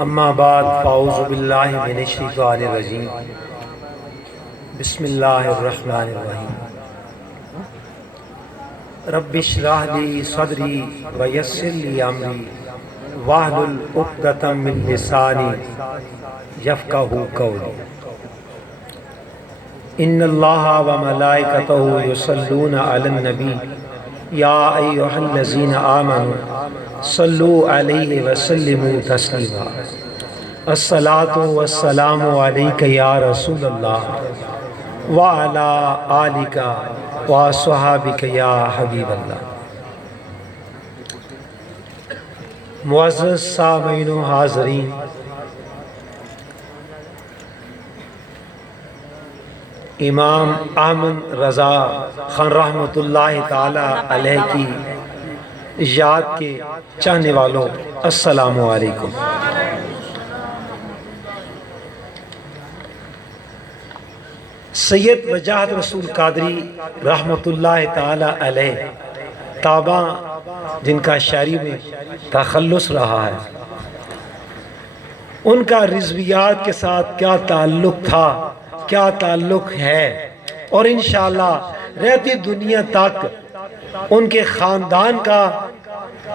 اما بعد فاعوذ باللہ من الشیطان الرجیم بسم اللہ الرحمن الرحیم رب اشرح لی صدری ویسر لی امری واحلل عقدۃ من لسانی یفقہوا قولی ان اللہ وملائکتہ یصلون علی النبی یا ایہا الذین آمنوا صلو علیہ وسلموا تسلیما الصلاۃ والسلام علیک یا رسول اللہ وعلی آلک وصحابک یا حبیب اللہ۔ معزز سامعین و حاضرین، امام احمد رضا خان رحمۃ اللہ تعالی علیہ کی یاد کے چاہنے والوں، السلام علیکم۔ سید وجاہت رسول قادری رحمۃ اللہ تعالی علیہ تابع جن کا شاعری میں تخلص رہا ہے، ان کا رضویات کے ساتھ کیا تعلق تھا، کیا تعلق ہے، اور انشاءاللہ رہتی دنیا تک ان کے خاندان کا،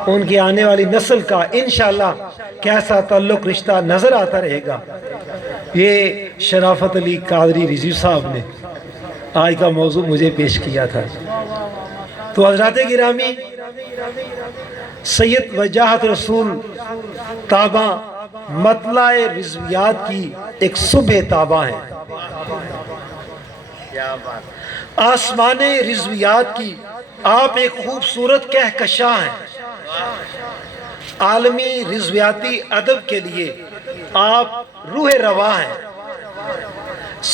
ان کی آنے والی نسل کا انشاءاللہ کیسا تعلق رشتہ نظر آتا رہے گا، یہ شرافت علی قادری رضوی صاحب نے آج کا موضوع مجھے پیش کیا تھا۔ تو حضرات گرامی، سید وجاہت رسول تابع مطلع رضویات کی ایک صبح تابع ہے، آسمان رضویات کی آپ ایک خوبصورت کہکشاں ہیں، عالمی رضویاتی ادب کے لیے آپ روح رواں ہیں،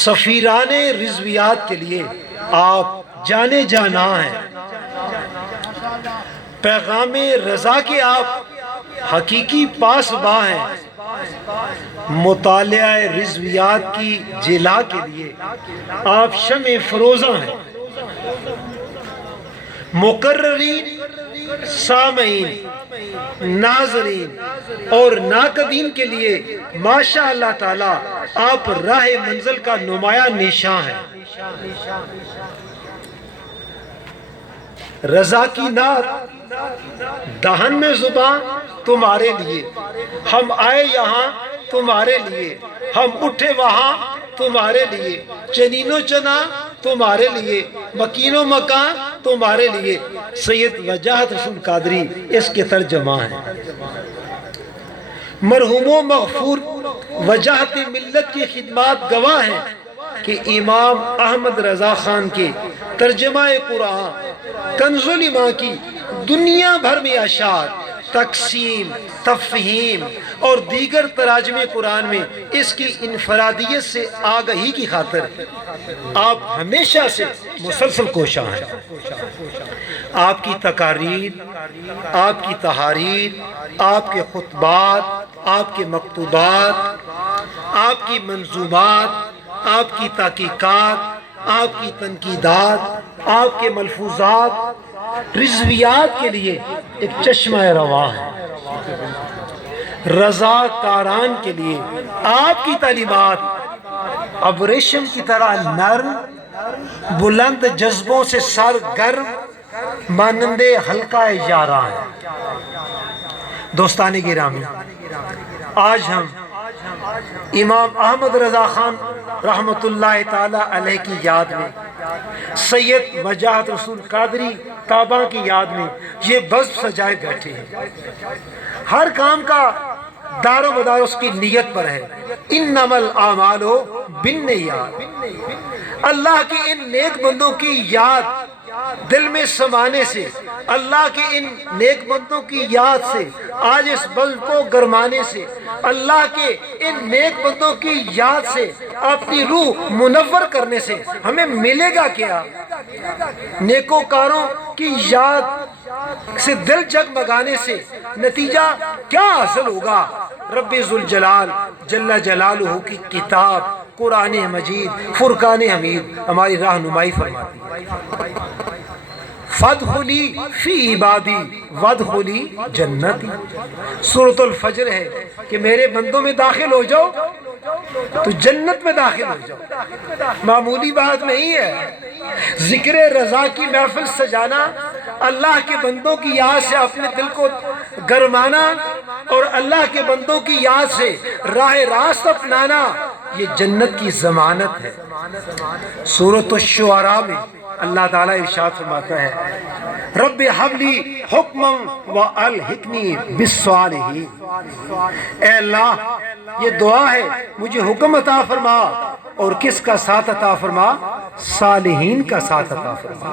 سفیران رضویات کے لیے آپ جانے جانا ہیں، پیغام رضا کے آپ حقیقی پاسباں ہیں، مطالعہ رضویات کی جلا کے لیے آپ شمع فروزاں ہیں، مقررین، سامعین، ناظرین اور ناقدین کے لیے ماشاء اللہ تعالی آپ راہ منزل کا نمایاں نشاں ہیں۔ رضا کی نعت دہن میں زبان تمہارے لیے، ہم آئے یہاں تمہارے لیے، ہم اٹھے وہاں تمہارے لیے، چنین و چنا تمہارے لیے، مکین و مکان تمہارے لیے۔ سید وجاہت رسول قادری اس کے ترجمہ ہیں۔ مرحوم و مغفور وجاہت ملت کی خدمات گواہ ہیں کہ امام احمد رضا خان کے ترجمہ قرآن کنز الایمان کی دنیا بھر میں اشاعت، تقسیم، تفہیم اور دیگر تراجم قرآن میں اس کی انفرادیت سے آگہی کی خاطر آپ ہمیشہ سے مسلسل کوشاں ہیں۔ آپ کی تقاریر، آپ کی تحاریر، آپ کے خطبات، آپ کے مکتوبات، آپ کی منظومات، آپ کی تحقیقات، آپ کی تنقیدات، آپ کے ملفوظات رضویات کے لیے ایک چشمہ رواں ہے۔ رضا کاران کے لیے آپ کی تعلیمات اب ریشم کی طرح نرم، بلند جذبوں سے سرگرم، مانند حلقہ یاراں ہیں۔ دوستان گرامی، آج ہم امام احمد رضا خان رحمۃ اللہ تعالی علیہ کی یاد میں، سید وجاہت رسول قادری تابع کی یاد میں یہ بزم سجائے بیٹھے ہیں۔ ہر کام کا دار و مدار اس کی نیت پر ہے۔ انما الاعمال بالنیات۔ اللہ کی ان نیک بندوں کی یاد دل میں سمانے سے، اللہ کے ان نیک بندوں کی یاد سے، آج اس بزم کو گرمانے سے، اللہ کے ان نیک بندوں کی یاد سے، اپنی روح منور کرنے سے ہمیں ملے گا کیا؟ نیکوکاروں کی یاد سے دل جگمگانے سے نتیجہ کیا حاصل ہوگا؟ رب ذوالجلال جل جلالہ کی کتاب قرآن مجید فرقان حمید ہماری رہنمائی فرماتی ہے۔ فادخلی فی عبادی وادخلی جنتی۔ سورۃ الفجر ہے کہ میرے بندوں میں داخل ہو جاؤ تو جنت میں داخل ہو جاؤ، معمولی بات نہیں ہے۔ ذکر رضا کی محفل سجانا، اللہ کے بندوں کی یاد سے اپنے دل کو گرمانا اور اللہ کے بندوں کی یاد سے راہ راست اپنانا، یہ جنت کی ضمانت ہے۔ سورۃ الشعراء میں اللہ تعالیٰ ارشاد فرماتا ہے رب حب لی حکما والحقنی بالصالحین، اے اللہ یہ دعا ہے مجھے حکم عطا فرما اور کس کا ساتھ عطا فرما؟ صالحین کا ساتھ عطا فرما۔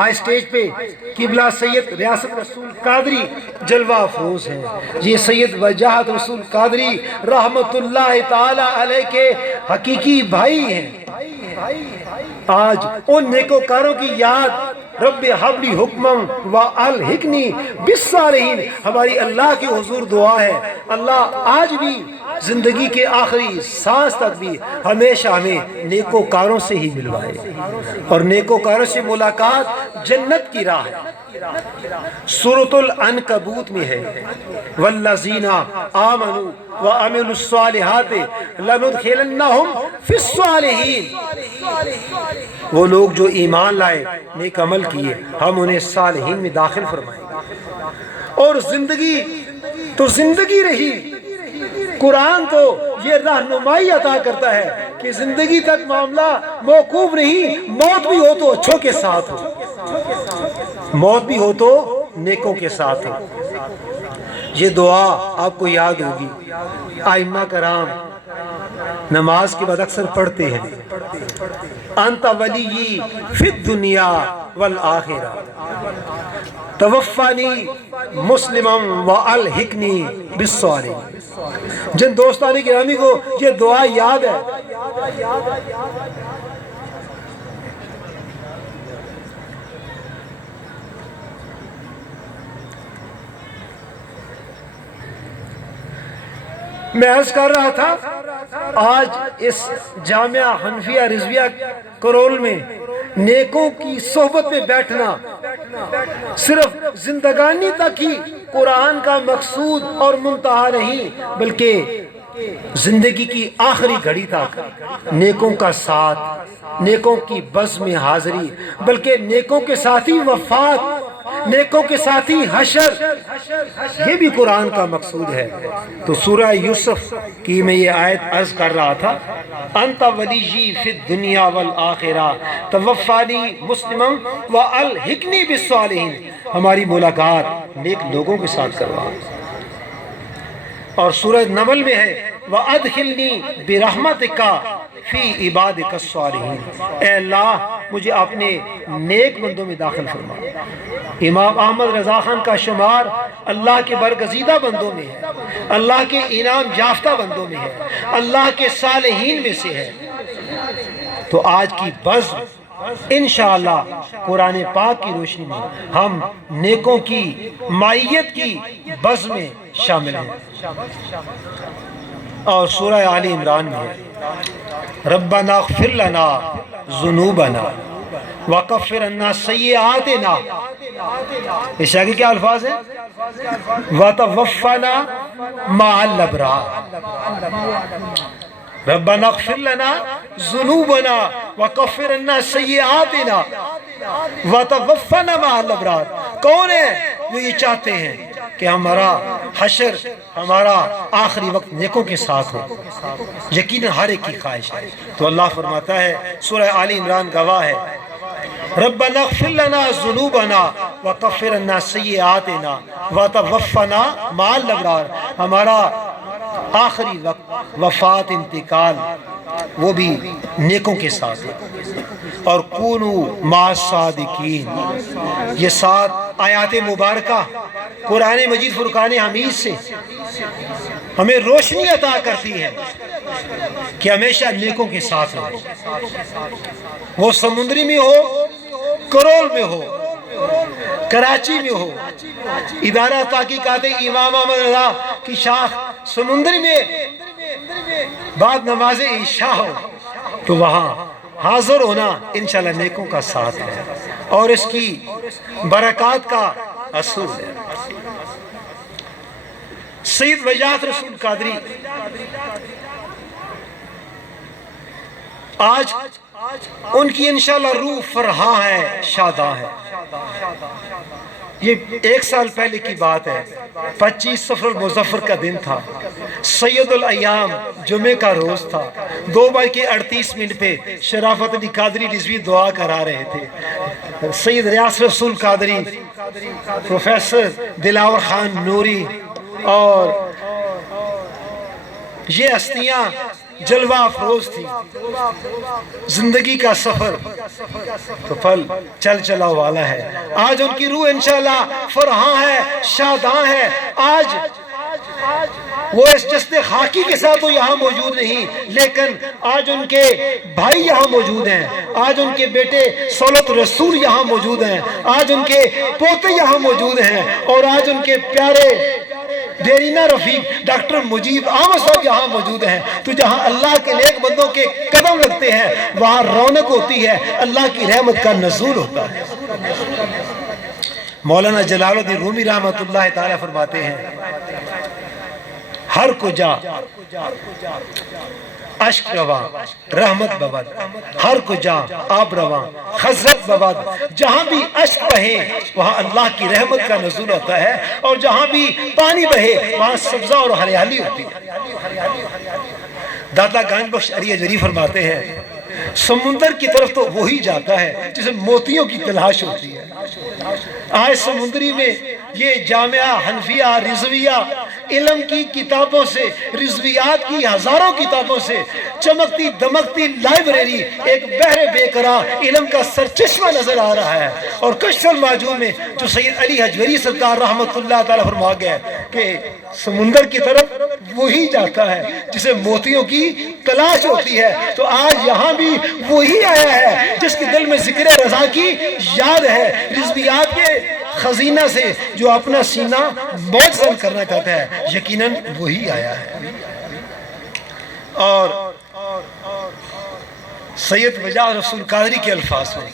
آج اسٹیج پہ قبلہ سید ریاست رسول قادری جلوہ افروز ہیں، یہ سید وجاہت رسول قادری رحمت اللہ تعالی علیہ کے حقیقی بھائی ہیں۔ آج ان نیکوکاروں کی یاد رب حب لی حکما والحقنی بالصالحین ہماری اللہ کے حضور دعا ہے۔ اللہ آج بھی زندگی کے آخری سانس تک بھی ہمیشہ ہمیں نیکوکاروں سے ہی ملوائے، اور نیکوکاروں سے ملاقات جنت کی راہ ہے۔ سورۃ العنکبوت میں ہے والذین آمنوا وعملوا الصالحات لندخلنہم فی الصالحین، وہ لوگ جو ایمان لائے نیک عمل کیے ہم انہیں صالحین میں داخل فرمائیں گے۔ اور زندگی تو زندگی رہی، قرآن تو یہ رہنمائی عطا کرتا ہے کہ زندگی تک معاملہ موقوف نہیں، موت بھی ہو تو اچھوں کے ساتھ ہو، موت بھی ہو تو نیکوں کے ساتھ ہو۔ یہ دعا آپ کو یاد ہوگی، ائمہ کرام نماز کے بعد اکثر پڑھتے ہیں انت ولی فی الدنیا والآخرہ توفانی مسلما والحقنی بالصالحین۔ جن دوستان گرامی کو یہ دعا یاد ہے، میں عرض کر رہا تھا آج اس جامعہ حنفیہ رضویہ کرول میں نیکوں کی صحبت میں بیٹھنا صرف زندگانی تک ہی قرآن کا مقصود اور منتہا نہیں، بلکہ زندگی کی آخری گھڑی تک نیکوں کا ساتھ، نیکوں کی بزم میں حاضری، بلکہ نیکوں کے ساتھی وفات، نیکوں کے ساتھی حشر، یہ بھی قرآن کا مقصود ہے۔ تو سورہ یوسف کی میں یہ آیت عرض کر رہا تھا انت ولی فی الدنیا والآخرہ توفانی مسلما والحقنی بالصالحین، ہماری ملاقات نیک لوگوں کے ساتھ کروا۔ اور سورہ نمل میں ہے وَأَدْخِلْنِي بِرَحْمَتِكَ فِي عِبَادِكَ الصَّالِحِينَ، اے اللہ مجھے اپنے نیک بندوں میں داخل فرما۔ امام احمد رضا خان کا شمار اللہ کے برگزیدہ بندوں میں ہے، اللہ کے انعام یافتہ بندوں میں ہے، اللہ کے صالحین میں سے ہے۔ تو آج کی بزم انشاءاللہ قرآن پاک کی روشنی میں ہم نیکوں کی معیت کی بزم میں شامل ہیں۔ اور سورہ آل عمران میں ہے ربنا اغفر لنا ذنوبنا وکفر عنا سیئاتنا، اس آگے کیا الفاظ ہیں؟ وتوفنا مع الابرار، ربنا اغفر لنا ذنوبنا وکفر عنا سیئاتنا وتوفنا مع الابرار۔ کون ہے جو یہ چاہتے ہیں کہ ہمارا حشر، ہمارا آخری وقت نیکوں کے ساتھ ہو؟ یقیناً ہر ایک کی خواہش ہے۔ تو اللہ فرماتا ہے، سورہ آل عمران گواہ ہے، ربنا اغفر لنا ذنوبنا وکفر عنا سیئاتنا وتوفنا مع الابرار، ہمارا آخری وقت، وفات، انتقال، وہ بھی نیکوں کے ساتھ ہے۔ اور کونو مع الصادقین، یہ 7 آیات مبارکہ قرآن مجید فرقان حمید سے ہمیں روشنی عطا کرتی ہے کہ ہمیشہ نیکوں کے ساتھ رہو، وہ سمندری میں ہو، کرول میں ہو، کراچی میں ہو، ادارہ تحقیقات امام احمد رضا کی شاخ سمندری میں بعد نماز عشاء ہو، تو وہاں حاضر ہونا انشاءاللہ نیکوں کا ساتھ ہے۔ اور اس کی برکات کا اصول ہے۔ سید وجاہت رسول قادری آج ان کی انشاءاللہ روح فرحاں ہے، شاداں ہے۔ یہ 1 سال پہلے کی بات ہے، 25 صفر المظفر کا دن تھا، سید الایام جمعے کا روز تھا۔ 2:38 پہ شرافت علی قادری رضوی دعا کرا رہے تھے۔ سید ریاض رسول قادری، پروفیسر دلاور خان نوری اور یہ ہستیاں جلوہ افروز تھی۔ زندگی کا سفر تو پھل چل چلا والا ہے۔ آج ان کی روح انشاءاللہ فرحاں ہے، شاداں ہے۔ آج وہ اس جسد خاکی کے ساتھ تو یہاں موجود نہیں، لیکن آج ان کے بھائی یہاں موجود ہیں، آج ان کے بیٹے صولت رسول یہاں موجود ہیں، آج ان کے پوتے یہاں موجود ہیں، اور آج ان کے پیارے دیرینہ رفیق ڈاکٹر مجیب احمد صاحب یہاں موجود ہیں۔ تو جہاں اللہ کے نیک بندوں کے قدم لگتے ہیں وہاں رونق ہوتی ہے، اللہ کی رحمت کا نزول ہوتا ہے۔ مولانا جلال الدین رومی رحمۃ اللہ تعالی فرماتے ہیں، ہر کجا اشک رواں رحمت ببد، ہر کجا آب رواں خزرت ببد۔ جہاں بھی اشک بہے وہاں اللہ کی رحمت کا نزول ہوتا ہے، اور جہاں بھی پانی بہے وہاں سبزہ اور ہریالی ہوتی ہے۔ داتا گنج بخش علی اجری فرماتے ہیں، سمندر کی طرف تو وہی جاتا ہے جسے موتیوں کی تلاش ہوتی ہے۔ آج سمندری میں یہ جامعہ حنفیہ رضویہ علم کی کتابوں سے، رضویات کی ہزاروں کتابوں سے چمکتی دمکتی لائبریری ایک بحر بے قرار علم کا سرچشمہ نظر آ رہا ہے۔ اور کشف المعجون میں جو سید علی حجویری سرکار رحمت اللہ تعالی فرما گئے کہ سمندر کی طرف وہی جاتا ہے جسے موتیوں کی تلاش ہوتی ہے، تو آج یہاں بھی وہی آیا ہے جس کے دل میں ذکر رضا کی یاد ہے، رضویات کے خزینہ سے جو اپنا سینہ معزز کرنا چاہتا ہے، یقیناً وہی آیا ہے۔ اور سید وجاہ رسول قادری کے الفاظ میں،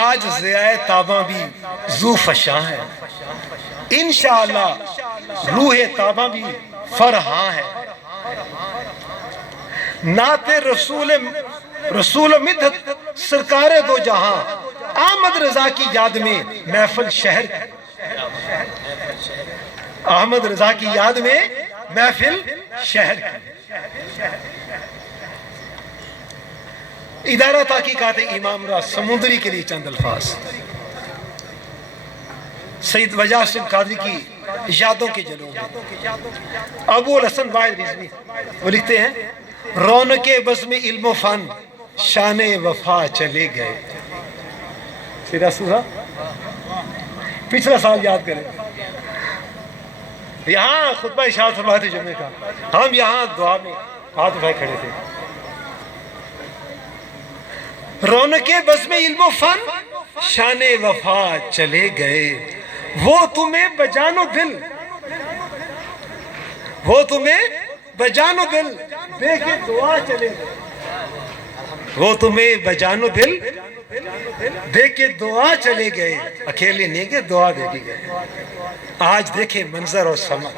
آج ضیاء تاباں بھی ذو فشاں ہے، انشاءاللہ روح تاباں بھی فرحاں ہے۔ نعت رسول مدحت سرکار دو جہاں، احمد رضا کی یاد میں محفل شہر، احمد رضا کی یاد میں محفل شہر۔ ادارہ تحقیقات امام راز سمندری کے لیے چند الفاظ۔ سید وجاہ رسول قادری کی یادوں کے جلووں میں ابو الحسن واحد رضوی وہ لکھتے ہیں، رونق بزم علم و فن شان وفا چلے گئے۔ سیدھا سوہا پچھلا سال یاد کریں، یہاں خطبہ ارشاد فرمائے تھے جمعے کا، ہم یہاں دعا میں ہاتھ اٹھائے کھڑے تھے۔ رونق بزم علم و فن شان وفا چلے گئے، وہ تمہیں بجانو دل، وہ تمہیں بجانو دل دے کے دعا چلے گئے، وہ تمہیں بجانو دل دے کے دعا چلے گئے، اکیلے نہیں گئے، دعا دے کے گئے۔ آج دیکھیں منظر اور سما،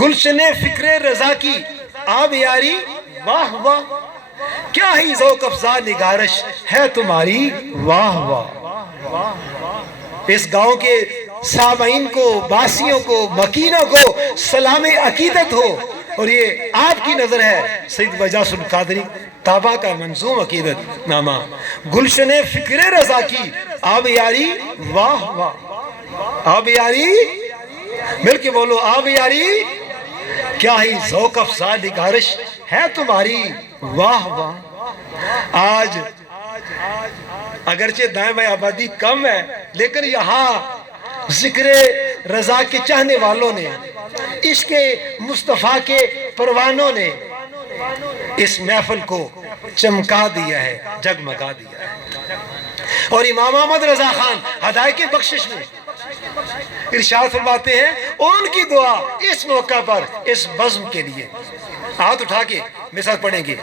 گلشن فکر رضا کی آب یاری، واہ واہ کیا ہی ذوق افزا نگارش ہے تمہاری، واہ واہ۔ اس گاؤں کے سامعین کو، باسیوں کو، مکینوں کو سلام عقیدت ہو، اور یہ آپ کی نظر ہے سید وجاہ رسول قادری تابہ کا منظوم عقیدت نامہ، گلشن فکر رضا کی آب یاری، واہ واہ، آب یاری مل کے بولو، آب یاری کیا ہی ذوق افزا نگارش ہے تمہاری، واہ واہ۔ آج اگرچہ دائیں بائیں آبادی کم ہے، لیکن یہاں ذکر رضا کے چاہنے والوں نے، عشق مصطفیٰ کے پروانوں نے اس محفل کو چمکا دیا ہے، جگمگا دیا ہے۔ اور امام احمد رضا خان ہدایت کی بخشش میں ارشاد فرماتے ہیں، ان کی دعا اس موقع پر اس بزم کے لیے، ہاتھ اٹھا کے میرے ساتھ پڑھیں گے،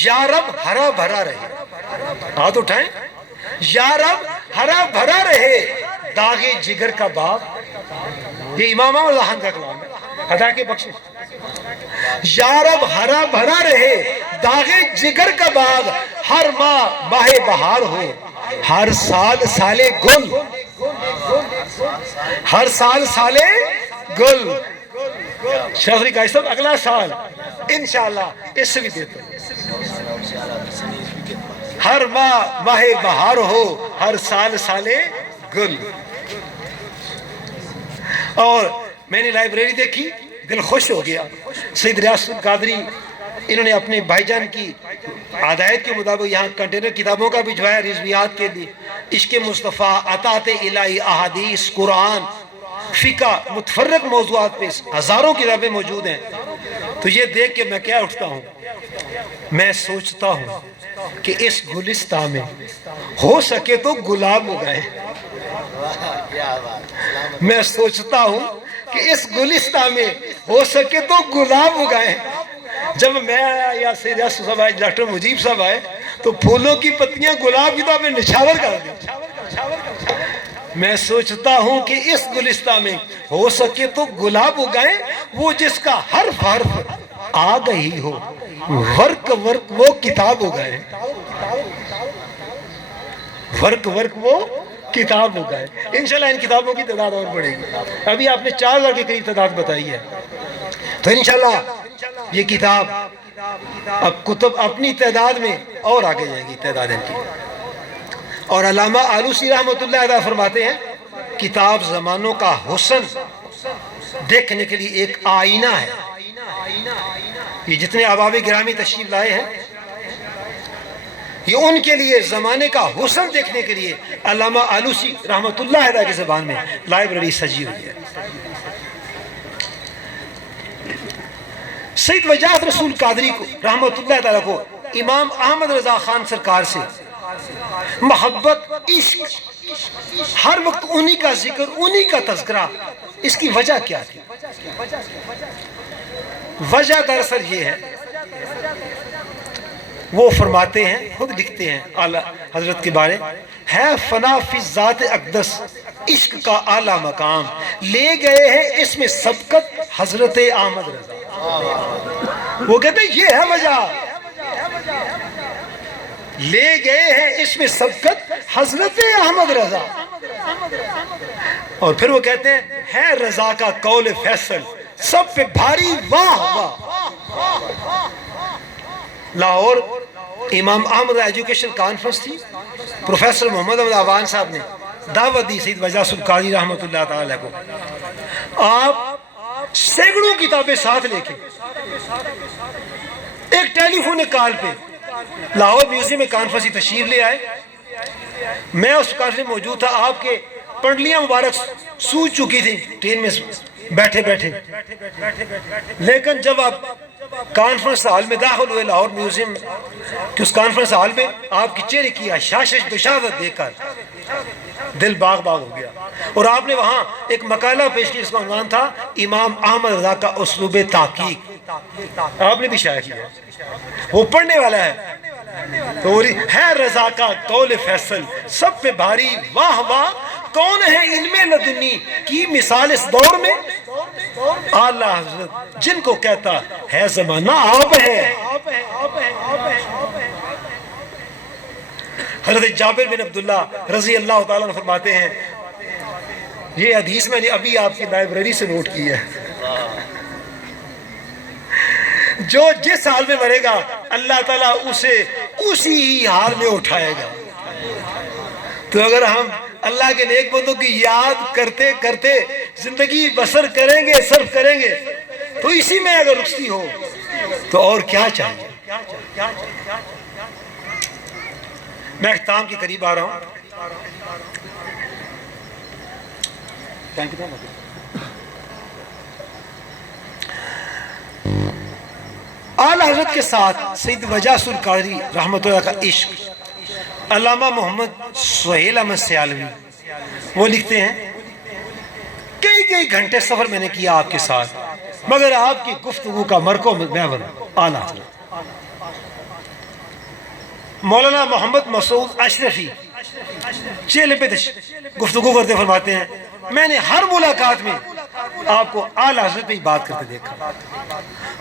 یا رب ہرا بھرا رہے ہاتھ اٹھائیں. یا رب ہرا بھرا رہے داغ جگر کا باغ. یہ امام احمد رضا خان کا کلام ہے. ادا کے بخشش. یا رب ہرا بھرا رہے داغ جگر کا باغ, ہر ماہ ماہ بہار ہو, ہر سال سالے گل, ہر سال سالے گل. شاہ کا صاحب اگلا سال انشاءاللہ اس سے بھی دیتے ہیں. ہر ماہ ماہ بہار ہو, ہر سال سالے گل. اور میں نے لائبریری دیکھی, دل خوش ہو گیا. سید ریاست القادری انہوں نے اپنے بھائی جان کی ہدایت کے مطابق یہاں کنٹینر کتابوں کا بھجوایا رضویات کے لیے. عشق مصطفیٰ, عطاعت الہی, احادیث, قرآن, فقہ, متفرق موضوعات پہ ہزاروں کتابیں موجود ہیں. تو یہ دیکھ کے میں کیا اٹھتا ہوں, میں سوچتا ہوں کہ اس گلستان میں ہو سکے تو گلاب اگائیں. میں سوچتا ہوں کہ اس گلستان میں ہو سکے تو گلاب اگائیں. جب میں آیا یا سید ریاست صاحب آئے, ڈاکٹر مجیب صاحب آئے, تو پھولوں کی پتیاں گلاب کی طرح نچھاور کر دیں. میں سوچتا ہوں کہ اس گلستان میں ہو سکے تو گلاب اگائیں, وہ جس کا حرف حرف آ گئی ہو, ورق ورق وہ کتاب اگائیں. ورق ورق وہ کتاب اگائیں. انشاءاللہ ان کتابوں کی تعداد اور بڑھے گی. ابھی آپ نے 4000 کے قریب تعداد بتائی ہے, تو انشاءاللہ یہ کتاب اب کتب اپنی تعداد میں اور آگے جائیں گی تعداد ان کی. اور علامہ آلوسی رحمۃ اللہ علیہ فرماتے ہیں کتاب زمانوں کا حسن دیکھنے کے لیے ایک آئینہ ہے. یہ جتنے احباب گرامی تشریف لائے ہیں, یہ ان کے لیے زمانے کا حسن دیکھنے کے لیے علامہ آلوسی رحمۃ اللہ علیہ کی زبان میں لائبریری سجی ہوئی ہے. سید وجاہت رسول قادری کو رحمۃ اللہ تعالیٰ کو امام احمد رضا خان سرکار سے محبت, عشق, ہر وقت انہی کا ذکر, انہی کا تذکرہ, اس کی وجہ کیا تھی؟ وجہ دراصل یہ ہے, وہ فرماتے ہیں, خود لکھتے ہیں اعلیٰ حضرت کے بارے, ہے فنا فی ذات اقدس عشق کا اعلیٰ مقام, لے گئے ہیں اس میں سبقت حضرت احمد رضا. وہ کہتے ہیں یہ ہے وجہ, لے گئے ہیں اس میں سبقت حضرت احمد رضا. اور پھر وہ کہتے ہیں ہے رضا کا قول فیصل, سب پہ بھاری واہ واہ. لاہور امام احمد ایجوکیشن کانفرنس تھی, پروفیسر محمد احمد آوان صاحب نے دعوت دی سید وجاہت القادری رحمۃ اللہ تعالیٰ کو. آپ سینکڑوں کتابیں ساتھ لے کے ایک ٹیلی فون کال پہ لاہور میوزیم میں کانفرنس کی تشریف لے آئے. میں اس کانفرنس میں موجود تھا. آپ کے پنڈلیاں مبارک سوج چکی تھی ٹرین میں بیٹھے بیٹھے, لیکن جب آپ کانفرنس ہال میں داخل ہوئے لاہور میوزیم کہ اس کانفرنس ہال میں آپ کی چہرے کی شاشش بشارت دیکھ کر دل باغ باغ ہو گیا. اور آپ نے وہاں ایک مقالہ پیش کیا جس کا عنوان تھا امام احمد رضا کا اسلوب تحقیق. آپ نے بھی شائع کیا, وہ پڑھنے والا ہے. تو ہے رضا کا قول فیصل, سب پہ بھاری واہ واہ, کون ہے علم لدنی کی مثال اس دور میں, اعلیٰ حضرت جن کو کہتا ہے زمانہ آپ ہے. حضرت جابر بن عبداللہ رضی اللہ تعالیٰ عنہ فرماتے ہیں, یہ حدیث میں نے ابھی آپ کی لائبریری سے نوٹ کی ہے, جو جس حال میں مرے گا اللہ تعالیٰ اسے اسی ہی حال میں اٹھائے گا. تو اگر ہم اللہ کے نیک بندوں کی یاد کرتے کرتے زندگی بسر کریں گے, صرف کریں گے, تو اسی میں اگر رخصتی ہو تو اور کیا چاہیے. میں اختتام کے قریب آ رہا ہوں. اعلیٰ حضرت کے ساتھ سید وجاہت القادری رحمۃ اللہ کا عشق. علامہ محمد سہیل احمد سیالوی وہ لکھتے ہیں کئی گھنٹے سفر میں نے کیا آپ کے ساتھ, مگر آپ کی گفتگو کا مرکو محور اعلیٰ حضرت. مولانا محمد مسعود اشرفی چیلے پہ گفتگو کرتے فرماتے ہیں میں نے ہر ملاقات میں آپ کو اعلیٰ حضرت پہ بات کرتے دیکھا،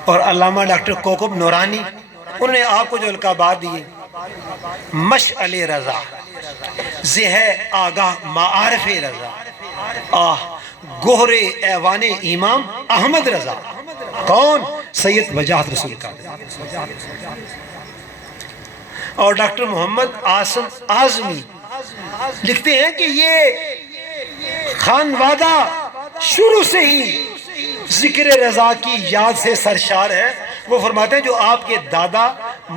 اور علامہ ڈاکٹر کوکب نورانی انہوں نے آپ کو جو القابات دیے، مشعل رضا، ذہ آگاہ معارف رضا، گوہر ایوان امام احمد رضا، کون؟ سید وجاہت رسول قادری، اور ڈاکٹر محمد عاصم اعظمی لکھتے ہیں کہ یہ خانوادہ شروع سے ہی ذکر رضا کی یاد سے سرشار ہے۔ وہ فرماتے ہیں جو آپ کے دادا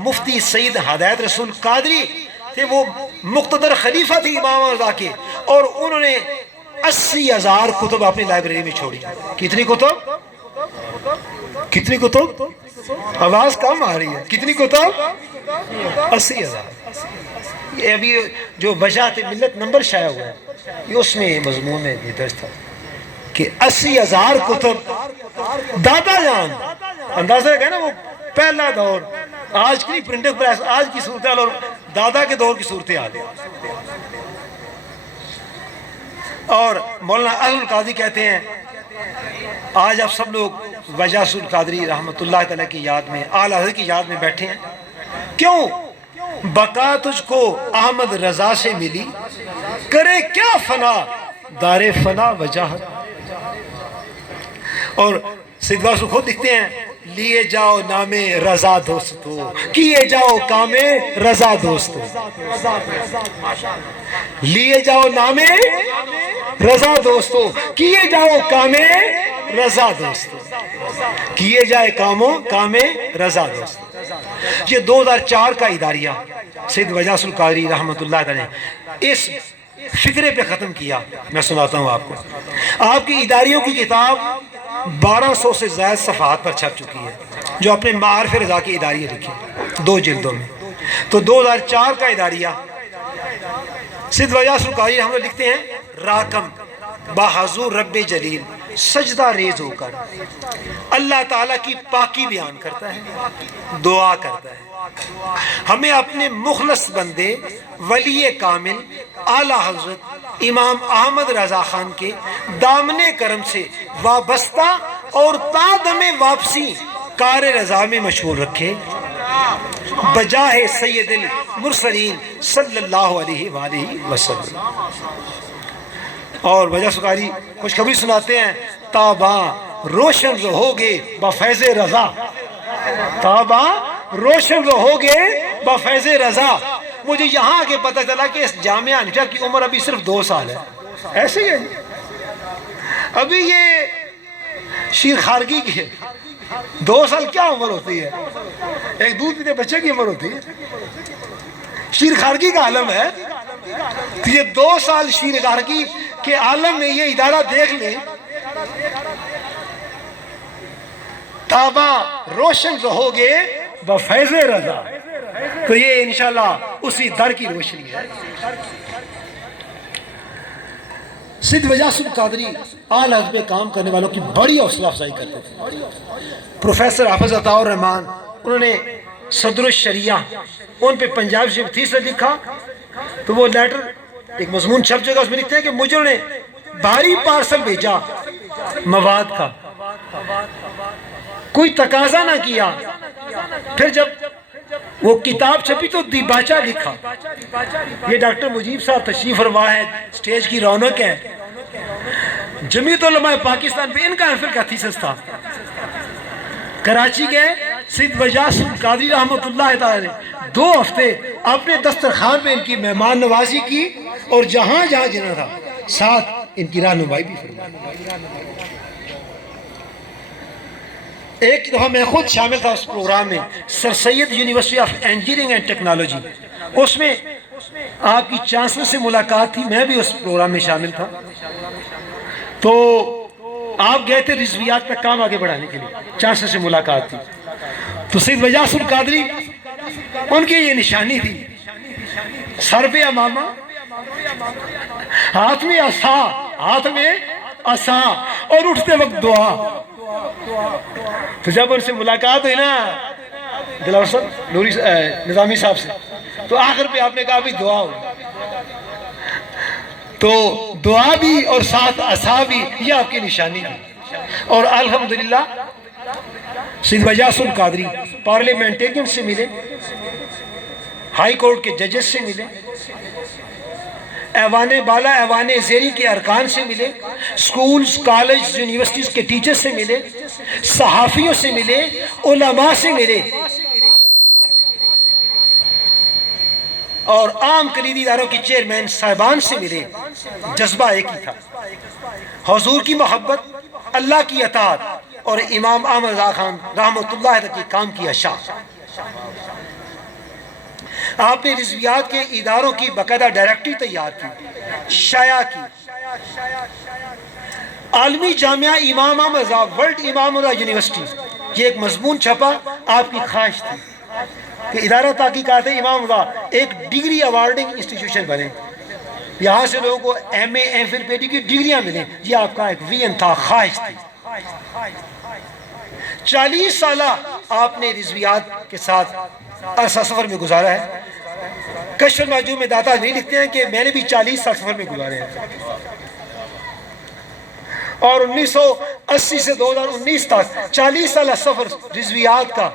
مفتی سید ہدایت رسول قادری تھے، وہ مقتدر خلیفہ تھے امام رضا کے، اور انہوں نے 80,000 کتب اپنی لائبریری میں چھوڑی۔ کتنی کتب؟ کتنی کتب؟ آواز کم آ رہی ہے، کتنی کتب؟ 80,000۔ یہ ابھی جو وجاہت ملت نمبر شائع ہوا ہے، یہ اس میں مضمون میں یہ درج تھا کہ 80,000 کتب دادا جان، اندازہ ہے نا وہ پہلا دور، آج کی پرنٹنگ پریس، آج کی صورتحال اور دادا کے دور کی صورتحال۔ اور مولانا احمد القادری کہتے ہیں آج آپ سب لوگ وجاہت القادری رحمۃ اللہ تعالیٰ کی یاد میں، اعلیٰ حضرت کی یاد میں بیٹھے ہیں، کیوں؟ بقا تجھ کو احمد رضا سے ملی، کرے کیا فنا دار فنا وجاہت۔ اور سید واسو خود لکھتے ہیں لیے جاؤ نام رضا دوستو، کیے جاؤ کام رضا دوستو، لیے جاؤ نام رضا دوستو، کیے جاؤ کام رضا دوستو، کیے جائے کام رضا دوستو۔ یہ 2004 کا اداریہ سید وجاہت القادری رحمۃ اللہ تعالی نے اس فکرے پہ ختم کیا۔ میں سناتا ہوں آپ کو، آپ کی اداریوں کی کتاب 1200 سے زائد صفحات پر چھپ چکی ہے، جو اپنے معارف رضا کی اداریہ لکھی 2 جلدوں میں۔ تو 2004 کا اداریہ سید وجاہت القادری ہم لوگ لکھتے ہیں راکم بحضور رب جلیل سجدہ ریز ہو کر اللہ تعالیٰ کی پاکی بیان کرتا ہے، دعا کرتا ہے ہمیں اپنے مخلص بندے ولی کامل اعلیٰ حضرت امام احمد رضا خان کے دامن کرم سے وابستہ اور تا دم واپسی کار رضا میں مشغول رکھے، بجاہ سید المرسلین صلی اللہ علیہ وآلہ وسلم۔ اور وجاہت القادری خوشخبری سناتے ہیں تاباں روشن رہوگے بفیض رضا، تاباں روشن رہوگے بفیض رضا۔ مجھے یہاں آگے پتہ چلا کہ اس جامعہ انٹا کی عمر ابھی صرف 2 سال ہے، ایسے ہی ہے ابھی یہ شیر خارگی کی 2 سال کیا عمر ہوتی ہے؟ ایک دودھ پیتے بچے کی عمر ہوتی ہے، شیر خارگی کا عالم ہے۔ تو یہ 2 سال شیر خارگی کے عالم میں یہ ادارہ دیکھ لیں، تابا روشن رہوگے بفیض رضا، تو یہ انشاءاللہ اسی در کی روشنی ہے۔ سید وجاہت القادری اعلیٰ حضرت پہ کام کرنے والوں کی بڑی حوصلہ افزائی کرتے تھے۔ پروفیسر حافظ عطاء الرحمن انہوں نے صدر الشریعہ ان پہ پنجاب سے تیسرا لکھا، تو وہ لیٹر ایک مضمون چھپ جائے گا، اس میں لکھتے ہیں کہ مجھے انہوں نے بھاری پارسل بھیجا مواد کا، کوئی تقاضا نہ کیا، پھر جب وہ کتاب چھپی تو دیباچہ لکھا۔ یہ ڈاکٹر مجیب صاحب تشریف فرما ہے، سٹیج کی رونق ہے، جمعیت علماء پاکستان پہ ان کا ایم فل کا تھیسس تھا۔ کراچی گئے، سید وجاہت القادری رحمۃ اللہ تعالی نے 2 ہفتے اپنے دسترخوان پہ ان کی مہمان نوازی کی، اور جہاں جہاں جانا تھا ساتھ ان کی رہنمائی بھی فرمائی۔ ایک دفعہ میں خود شامل تھا اس پروگرام میں، sir Syed university of engineering and technology, اس میں آپ کی چانسلر سے ملاقات تھی، میں بھی اس پروگرام میں شامل تھا۔ تو آپ گئے تھے رضویات پہ کام آگے بڑھانے کے لیے، چانسلر سے ملاقات تھی، تو سید وجاہت القادری ان کی یہ نشانی تھی، سر پہ امامہ، ہاتھ میں عصا، ہاتھ میں عصا، اور اٹھتے وقت دعا۔ تو جب ان سے ملاقات ہوئی نا دلاور صاحب نظامی صاحب سے، تو آخر پہ آپ نے کہا بھی دعا ہو، تو دعا بھی اور ساتھ عصا بھی، یہ آپ کی نشانی تھی۔ اور الحمدللہ سید وجاس القادری پارلیمنٹیرین سے ملے، ہائی کورٹ کے ججز سے ملے، ایوان بالا ایوان زیری کے ارکان سے ملے، سکولز کالج یونیورسٹیز کے ٹیچر سے ملے، صحافیوں سے ملے، علماء سے ملے، اور عام کلیدی اداروں کی چیئرمین صاحبان سے ملے۔ جذبہ ایک ہی تھا، حضور کی محبت، اللہ کی اطاعت اور امام احمد رضا خان رحمۃ اللہ علیہ کے کام کی اشاعت۔ آپ نے رضویات کے اداروں کی باقاعدہ ڈائریکٹری تیار کی، شائع کی۔ عالمی جامعہ امام احمد رضا، ورلڈ امام رضا یونیورسٹی، یہ ایک مضمون چھپا، آپ کی خواہش تھی کہ ادارہ تحقیقات امام رضا ایک ڈگری ایوارڈنگ انسٹیٹیوشن بنے، یہاں سے لوگوں کو M A M Phil P D کی ڈگریاں ملیں، یہ آپ کا ایک ویژن تھا، خواہش تھی۔ 40 سالہ آپ نے رضویات کے ساتھ عرصہ سفر میں گزارا ہے۔ کشف المعجوب میں داتا نہیں لکھتے ہیں کہ میں نے بھی 40 سال سفر میں گزارے ہیں، اور 1980 سے 2019 تک 40 سالہ سفر رضویات کا،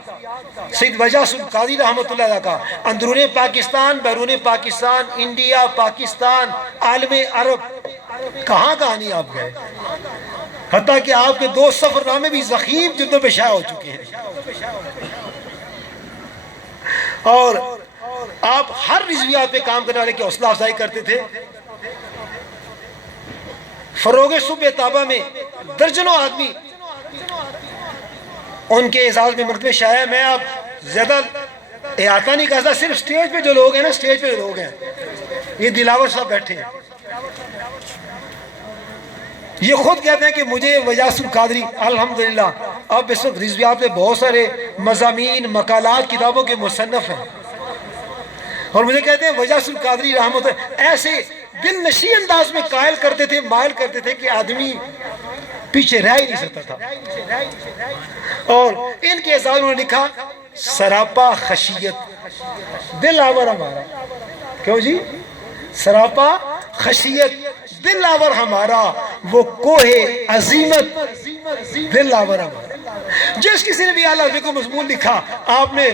سید وجاس القادری رحمۃ اللہ علیہ کا، اندرون پاکستان، بیرون پاکستان، انڈیا، پاکستان، عالم عرب، کہاں نہیں آپ گئے، حتیٰ کہ آپ کے 2 سفر نامے بھی ضخیم جلدوں پہ شائع ہو چکے ہیں۔ اور آپ ہر رضویات پہ کام کرنے والے کی حوصلہ افزائی کرتے تھے۔ فروغ صبح طابہ میں درجنوں آدمی ان کے اعزاز میں مرتبہ شائع ہے۔ میں آپ زیادہ احاطہ نہیں کرتا، صرف سٹیج پہ جو لوگ ہیں نا، سٹیج پہ جو لوگ ہیں، یہ دلاور صاحب بیٹھے ہیں، یہ خود کہتے ہیں کہ مجھے وجاس القادری، الحمدللہ اب اس وقت رضویات پہ بہت سارے مضامین، مقالات، کتابوں کے مصنف ہیں، اور مجھے کہتے ہیں وجاس القادری رحمۃ اللہ ایسے دل نشیں انداز میں قائل کرتے تھے، مائل کرتے تھے کہ آدمی پیچھے رہ ہی نہیں سکتا تھا۔ اور ان کے اعزاز میں لکھا، سراپا خشیت دل آور ہمارا، کیوں جی؟ سراپا خشیت دل آور ہمارا، وہ کوہ عظیمت دل آور ہمارا۔ جس کسی نے بھی اعلیٰ حضرت کو مضمون لکھا، آپ نے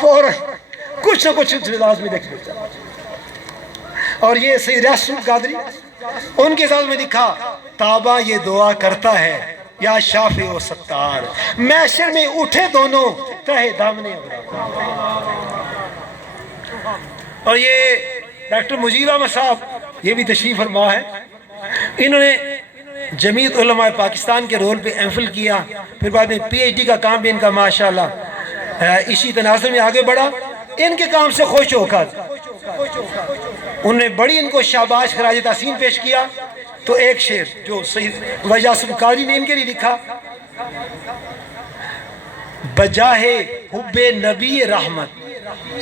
فوراً کچھ نہ کچھ اعزاز میں لکھ لیا۔ اور یہ سید وجاس القادری، ان کے اعزاز میں لکھا، طابہ یہ دعا کرتا ہے یا شافع و ستار، محشر میں اٹھے دونوں تہے دامنے ابرار۔ اور یہ ڈاکٹر مجیب احمد صاحب، یہ بھی تشریف فرما ہے، انہوں نے جمعیت علماء پاکستان کے رول پہ ایم فل کیا، پھر بعد میں پی ایچ ڈی کا کام بھی ان کا ماشاءاللہ اسی تناظر میں آگے بڑھا۔ ان کے کام سے خوش ہو کر انہوں نے بڑی ان کو شاباش خراج تحسین پیش کیا، تو ایک شعر جو سید وجاس القادری نے ان کے لیے لکھا، بجاہ حب نبی رحمت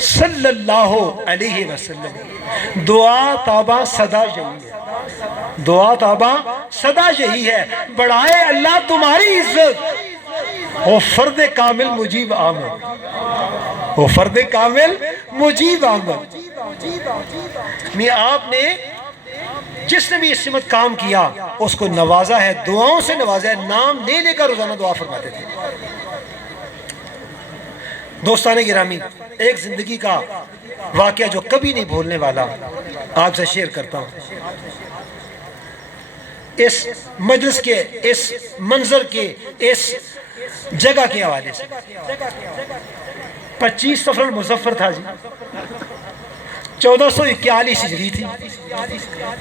صلی اللہ علیہ وسلم، دعا طابہ صدا یہی ہے، دعا طابہ صدا یہی ہے، بڑھائے اللہ تمہاری عزت، وہ فرد کامل مجیب آمد، وہ فرد کامل مجیب آمد۔ آپ نے جس نے بھی اس سمت کام کیا اس کو نوازا ہے، دعاؤں سے نوازا ہے، نام لے لے کر روزانہ دعا فرماتے تھے۔ دوستان گرامی، ایک زندگی کا واقعہ جو کبھی نہیں بھولنے والا آپ سے شیئر کرتا ہوں، اس مجلس کے، اس منظر کے، اس جگہ کے حوالے سے۔ 25 صفر المظفر تھا جی، 1441 ہجری تھی،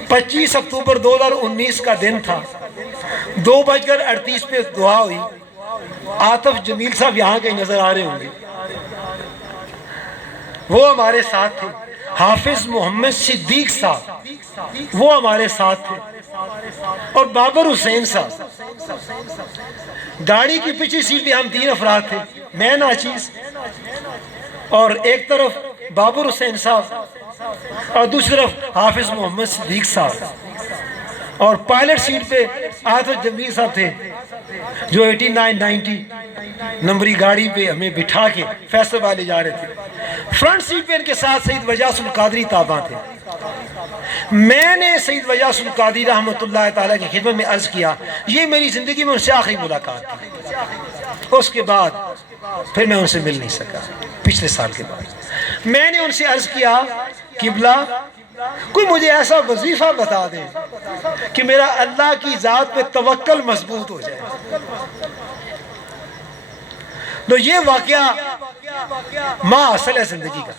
25 اکتوبر 2019 کا دن تھا، 2:38 پہ دعا ہوئی۔ عاطف جمیل صاحب یہاں کے نظر آ رہے ہوں گے، وہ ہمارے ساتھ تھے۔ حافظ محمد صدیق صاحب وہ ہمارے ساتھ تھے، اور بابر حسین صاحب۔ گاڑی کی پچھلی سیٹ پہ ہم 3 افراد تھے، میں ناچیز، اور ایک طرف بابر حسین صاحب اور دوسری طرف حافظ محمد صدیق صاحب۔ اور پائلٹ سیٹ پہ آصف جمویہ صاحب تھے جو 89-90 نمبری گاڑی پہ ہمیں بٹھا کے فیصل والے جا رہے تھے. فرنٹ سیٹ پہ ان کے ساتھ سید وجاس القادری تابع تھے. میں نے سید وجاس القادری رحمۃ اللہ تعالیٰ کی خدمت میں عرض کیا, یہ میری زندگی میں ان سے آخری ملاقات تھی. اس کے بعد پھر میں ان سے مل نہیں سکا. پچھلے سال کے بعد میں نے ان سے عرض کیا, قبلہ کوئی مجھے ایسا وظیفہ بتا دے کہ میرا اللہ کی ذات پہ توکل مضبوط ہو جائے. تو یہ واقعہ ماں اصل ہے زندگی کا.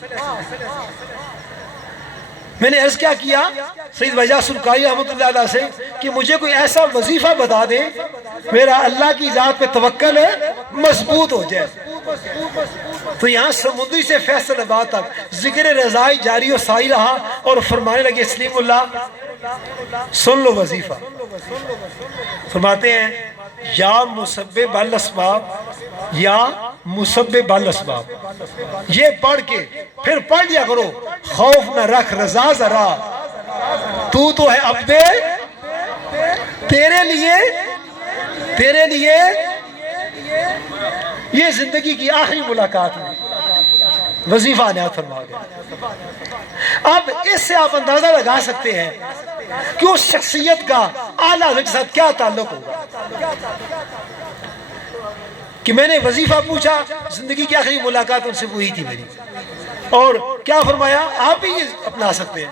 میں نے عرض کیا سید وجاس القادری رحمۃ اللہ علیہ سے کہ مجھے کوئی ایسا وظیفہ بتا دے میرا اللہ کی ذات پہ توکل مضبوط ہو جائے. تو یہاں سمندری سے فیصل آباد تک ذکر رضائی جاری و ساری رہا اور فرمانے لگے سلیم اللہ سن لو وظیفہ. فرماتے ہیں یا مسبب الاسباب یا مسبب الاسباب, یہ پڑھ کے پھر پڑھ لیا کرو خوف نہ رکھ رضا ذرا تو ہے عبد تیرے لیے یہ زندگی کی آخری ملاقات میں وظیفہ عنایت فرما گیا. اب اس سے آپ اندازہ لگا سکتے ہیں کہ اس شخصیت کا اعلیٰ کے ساتھ کیا تعلق ہوگا کہ میں نے وظیفہ پوچھا, زندگی کی آخری ملاقات ان سے وہی تھی میری, اور کیا فرمایا آپ بھی یہ اپنا سکتے ہیں,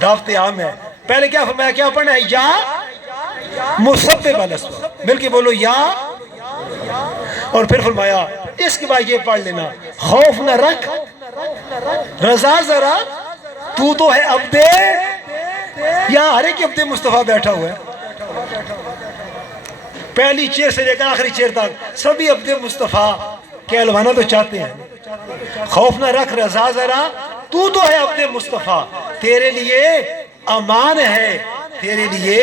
دعوت عام ہے. پہلے کیا فرمایا, کیا پڑھنا ہے, یا مسبب الاسباب, مل کے بولو یا, اور پھر فرمایا اس کے بعد یہ پڑھ لینا خوف نہ رکھ رضا ذرا تو ہے عبد. یہاں ہر ایک عبد مصطفیٰ بیٹھا ہوا ہے, پہلی چیر سے لے کر آخری چیر تک سبھی عبد مصطفیٰ کہلوانا تو چاہتے ہیں. خوف نہ رکھ رضا ذرا تو ہے عبد مصطفیٰ, تیرے لیے امان ہے, تیرے لیے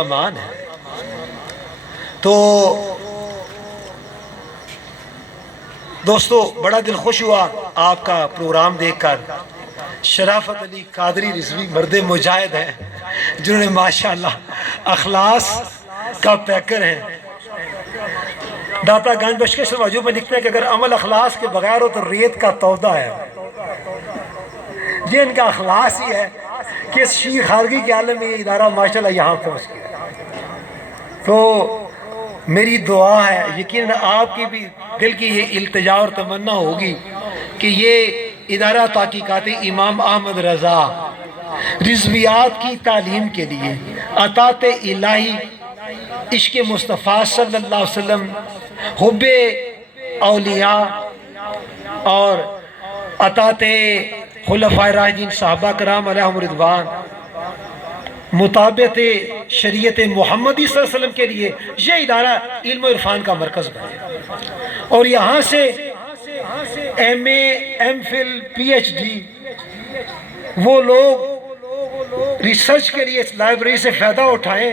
امان ہے. تو دوستو بڑا دل خوش ہوا آپ کا پروگرام دیکھ کر. شرافت علی قادری رضوی مرد مجاہد ہیں جنہوں نے ماشاءاللہ اخلاص کا پیکر ہیں. داتا گنج بخش کے موضوع میں لکھتے ہیں کہ اگر عمل اخلاص کے بغیر ہو تو ریت کا تودہ ہے. یہ ان کا اخلاص ہی ہے کہ اس شیر خارگی کے عالم میں یہ ادارہ ماشاءاللہ یہاں پہنچ گیا. تو میری دعا ہے, یقیناً آپ کی بھی دل کی یہ التجا اور تمنا ہوگی کہ یہ ادارہ تحقیقات امام احمد رضا رضویات کی تعلیم کے لیے عطاۃ الہی, عشق مصطفیٰ صلی اللہ علیہ وسلم, حب اولیاء اور عطاۃ خلفائے راشدین صحابہ کرام علیہم رضوان, مطابقت شریعت محمدی صلی اللہ علیہ وسلم کے لیے یہ ادارہ علم و عرفان کا مرکز بنے. اور یہاں سے M A, M Phil, P H D وہ لوگ ریسرچ کے لیے اس لائبریری سے فائدہ اٹھائیں